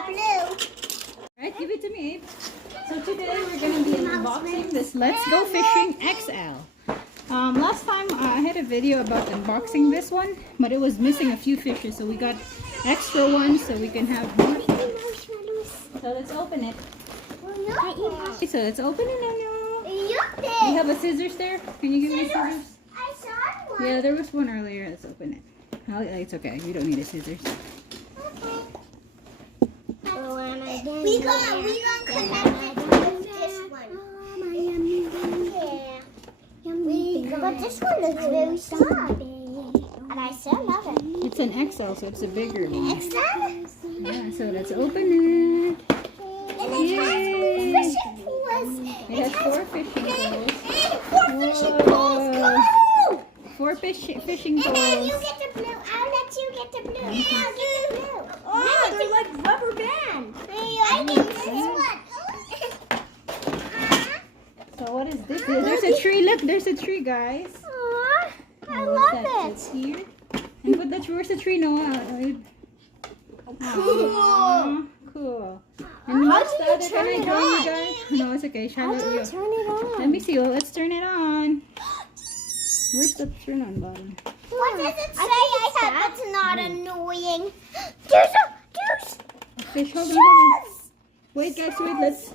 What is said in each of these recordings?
got blue. Alright, give it to me, Abe. So today we're going to be unboxing this Let's Go Fishing XL. Last time I had a video about unboxing this one, but it was missing a few fishes, so we got extra ones so we can have more. So let's open it. Okay, so let's open it now. You have a scissors there? Can you give me scissors? I saw one. Yeah, there was one earlier. Let's open it. Oh, it's okay. You don't need a scissors. We gonna connect it with this one. Yeah. But this one looks very soft. And I still love it. It's an XL, so it's a bigger one. XL? Yeah, so let's open it. And it has fishing pools. It has 4 fishing poles. 4 fishing pools. Go! 4 fishing And then you poles. get the blue. I'll let you get the blue. And I'll get the blue. Oh, they're like rubber bands. I get this one. So what is this? There's a tree. Look, there's a tree, guys. Aw, I What's love that? it. It's here. And put the where's the tree, Noah? Cool. Aw, cool. And How what's do the you other? turn Can I it join you on? guys? No, it's okay. How Charlotte, do you you. turn it on? Let me see. Well, let's turn it on. Where's the turn on button? What does it say? I hope it's not annoying. There's Fish, hold on, hold on. Wait, guys, wait. Let's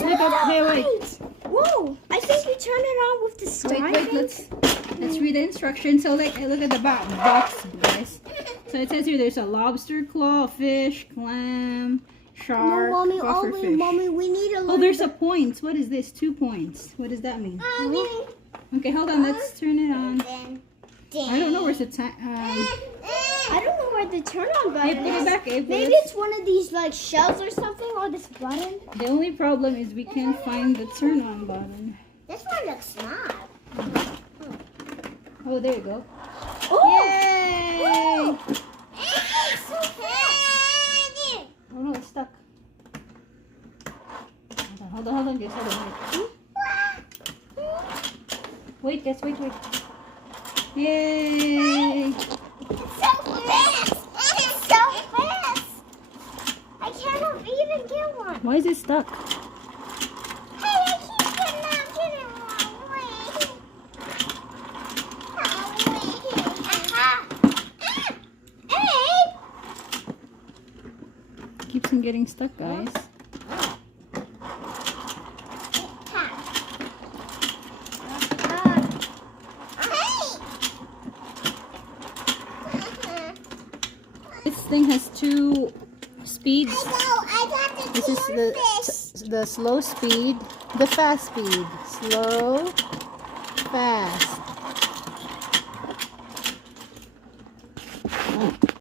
look up. Hey, wait. Whoa! I think you turn it on with the star. Wait, let's read the instructions. So like, look at the box, guys. So it says here there's a lobster claw, fish, clam, shark, Mommy, pufferfish. Mommy, we need a Oh, there's a points. What is this? 2 points. What does that mean? Okay, hold on. Let's turn it on. I don't know where's the time. I don't know where the turn on button Hey, put it is. back, Abe. Maybe it's one of these like shells or something, or this button. The only problem is we can't find the turn on button. This one looks smart. Oh, there you go. Oh! Yay! It's so fast! Oh no, it's stuck. Hold on, guys. Hold on. Wait, guys, wait. Yay! It's so fast! It's so fast! I cannot even get one. Why is it stuck? Hey, I keep getting out getting one. Wait. Hey! Keeps on getting stuck, guys. This thing has 2 speeds. I got the This is the slow speed, the fast speed. Slow, fast.